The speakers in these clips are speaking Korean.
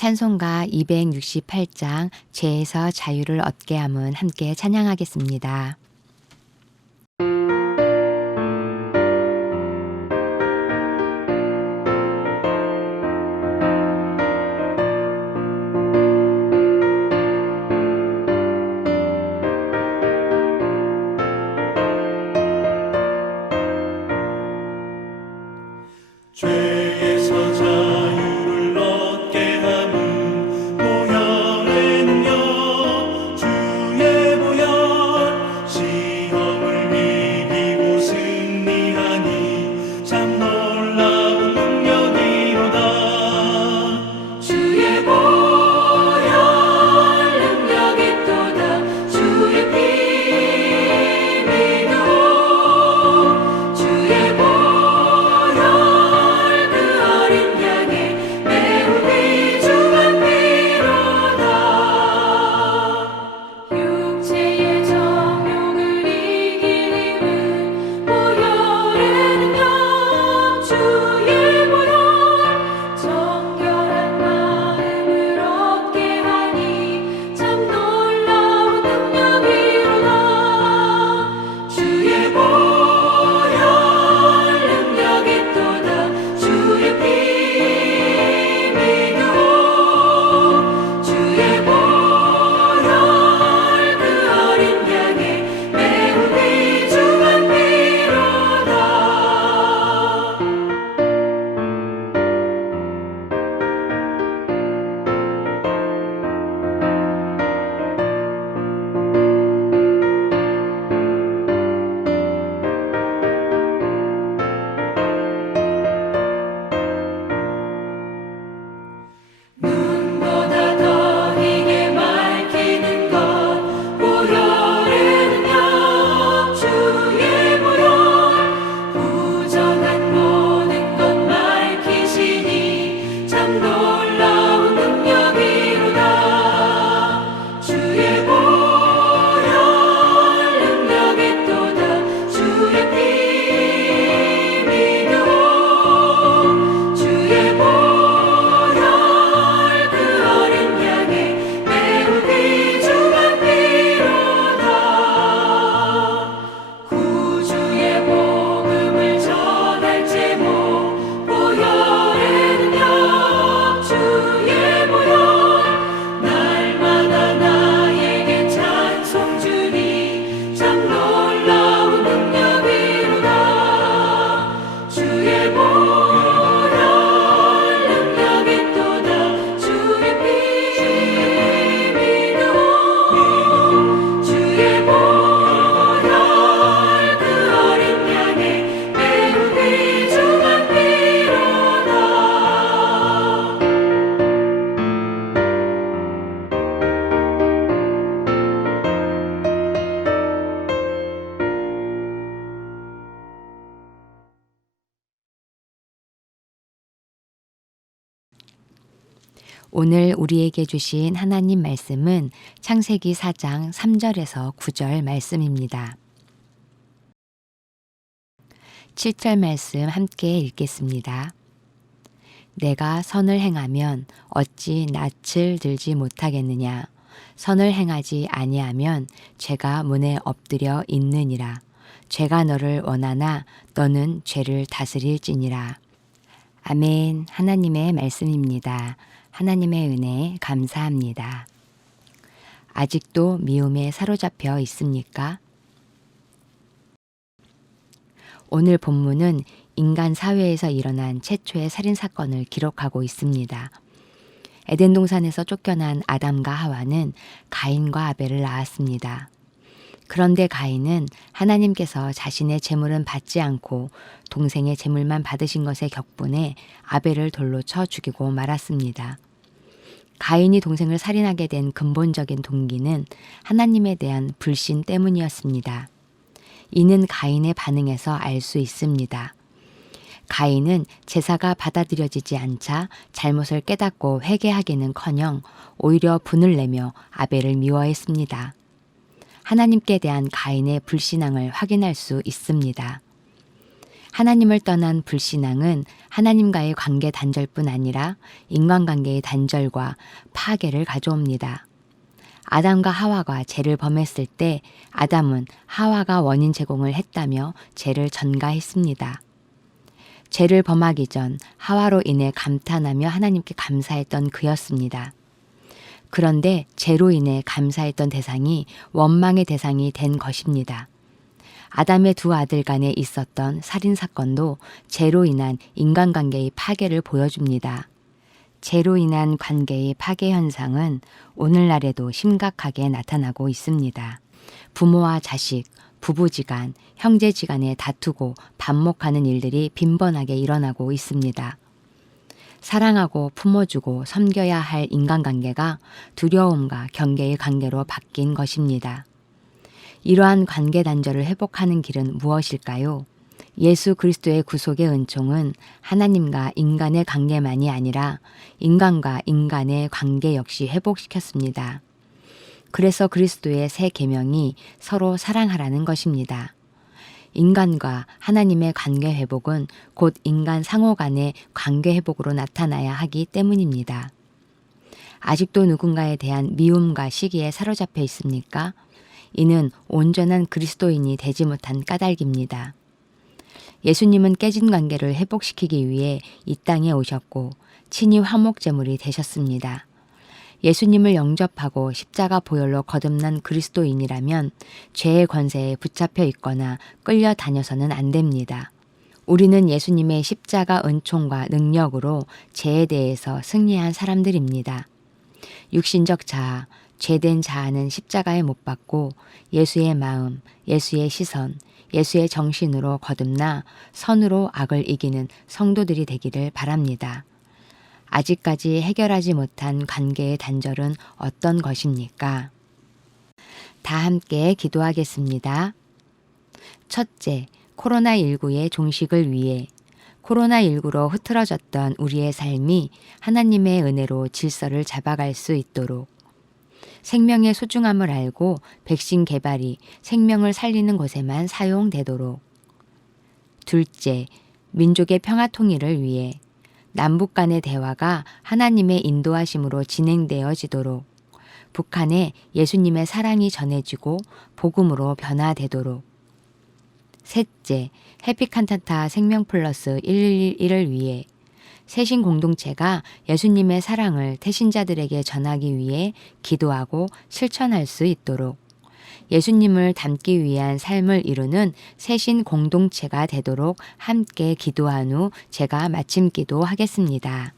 찬송가 268장 죄에서 자유를 얻게 함은 함께 찬양하겠습니다. 죄에서 자유를 얻게 함은 보혈에는요 주의 보혈 시험을 이기고 승리하니 참 놀라운 능력이로다. 주의 보혈 능력이 또다. 주의 피 믿어 주의 보혈 오늘 우리에게 주신 하나님 말씀은 창세기 4장 3절에서 9절 말씀입니다. 7절 말씀 함께 읽겠습니다. 내가 선을 행하면 어찌 낯을 들지 못하겠느냐. 선을 행하지 아니하면 죄가 문에 엎드려 있느니라. 죄가 너를 원하나 너는 죄를 다스릴지니라. 아멘. 하나님의 말씀입니다. 하나님의 은혜 감사합니다. 아직도 미움에 사로잡혀 있습니까? 오늘 본문은 인간 사회에서 일어난 최초의 살인사건을 기록하고 있습니다. 에덴 동산에서 쫓겨난 아담과 하와는 가인과 아벨을 낳았습니다. 그런데 가인은 하나님께서 자신의 재물은 받지 않고 동생의 재물만 받으신 것에 격분해 아벨을 돌로 쳐 죽이고 말았습니다. 가인이 동생을 살인하게 된 근본적인 동기는 하나님에 대한 불신 때문이었습니다. 이는 가인의 반응에서 알 수 있습니다. 가인은 제사가 받아들여지지 않자 잘못을 깨닫고 회개하기는커녕 오히려 분을 내며 아벨을 미워했습니다. 하나님께 대한 가인의 불신앙을 확인할 수 있습니다. 하나님을 떠난 불신앙은 하나님과의 관계 단절뿐 아니라 인간관계의 단절과 파괴를 가져옵니다. 아담과 하와가 죄를 범했을 때 아담은 하와가 원인 제공을 했다며 죄를 전가했습니다. 죄를 범하기 전 하와로 인해 감탄하며 하나님께 감사했던 그였습니다. 그런데 죄로 인해 감사했던 대상이 원망의 대상이 된 것입니다. 아담의 두 아들 간에 있었던 살인사건도 죄로 인한 인간관계의 파괴를 보여줍니다. 죄로 인한 관계의 파괴 현상은 오늘날에도 심각하게 나타나고 있습니다. 부모와 자식, 부부지간, 형제지간에 다투고 반목하는 일들이 빈번하게 일어나고 있습니다. 사랑하고 품어주고 섬겨야 할 인간관계가 두려움과 경계의 관계로 바뀐 것입니다. 이러한 관계 단절을 회복하는 길은 무엇일까요? 예수 그리스도의 구속의 은총은 하나님과 인간의 관계만이 아니라 인간과 인간의 관계 역시 회복시켰습니다. 그래서 그리스도의 새 계명이 서로 사랑하라는 것입니다. 인간과 하나님의 관계 회복은 곧 인간 상호 간의 관계 회복으로 나타나야 하기 때문입니다. 아직도 누군가에 대한 미움과 시기에 사로잡혀 있습니까? 이는 온전한 그리스도인이 되지 못한 까닭입니다. 예수님은 깨진 관계를 회복시키기 위해 이 땅에 오셨고 친히 화목제물이 되셨습니다. 예수님을 영접하고 십자가 보혈로 거듭난 그리스도인이라면 죄의 권세에 붙잡혀 있거나 끌려다녀서는 안 됩니다. 우리는 예수님의 십자가 은총과 능력으로 죄에 대해서 승리한 사람들입니다. 육신적 자아, 죄된 자아는 십자가에 못 박고 예수의 마음, 예수의 시선, 예수의 정신으로 거듭나 선으로 악을 이기는 성도들이 되기를 바랍니다. 아직까지 해결하지 못한 관계의 단절은 어떤 것입니까? 다 함께 기도하겠습니다. 첫째, 코로나19의 종식을 위해 코로나19로 흐트러졌던 우리의 삶이 하나님의 은혜로 질서를 잡아갈 수 있도록 생명의 소중함을 알고 백신 개발이 생명을 살리는 곳에만 사용되도록. 둘째, 민족의 평화 통일을 위해 남북 간의 대화가 하나님의 인도하심으로 진행되어지도록 북한에 예수님의 사랑이 전해지고 복음으로 변화되도록. 셋째, 해피칸타타 생명플러스 111을 위해 새신 공동체가 예수님의 사랑을 태신자들에게 전하기 위해 기도하고 실천할 수 있도록 예수님을 닮기 위한 삶을 이루는 새신 공동체가 되도록 함께 기도한 후 제가 마침 기도하겠습니다.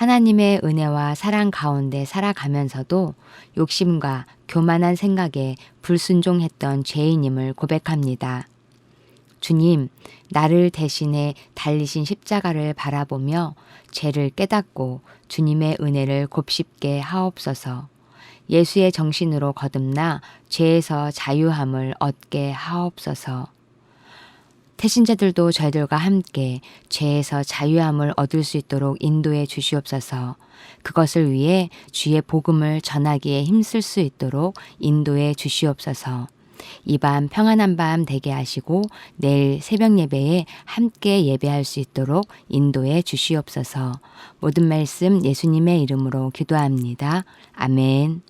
하나님의 은혜와 사랑 가운데 살아가면서도 욕심과 교만한 생각에 불순종했던 죄인임을 고백합니다. 주님, 나를 대신해 달리신 십자가를 바라보며 죄를 깨닫고 주님의 은혜를 곱씹게 하옵소서. 예수의 정신으로 거듭나 죄에서 자유함을 얻게 하옵소서. 태신자들도 저희들과 함께 죄에서 자유함을 얻을 수 있도록 인도해 주시옵소서. 그것을 위해 주의 복음을 전하기에 힘쓸 수 있도록 인도해 주시옵소서. 이 밤 평안한 밤 되게 하시고 내일 새벽 예배에 함께 예배할 수 있도록 인도해 주시옵소서. 모든 말씀 예수님의 이름으로 기도합니다. 아멘.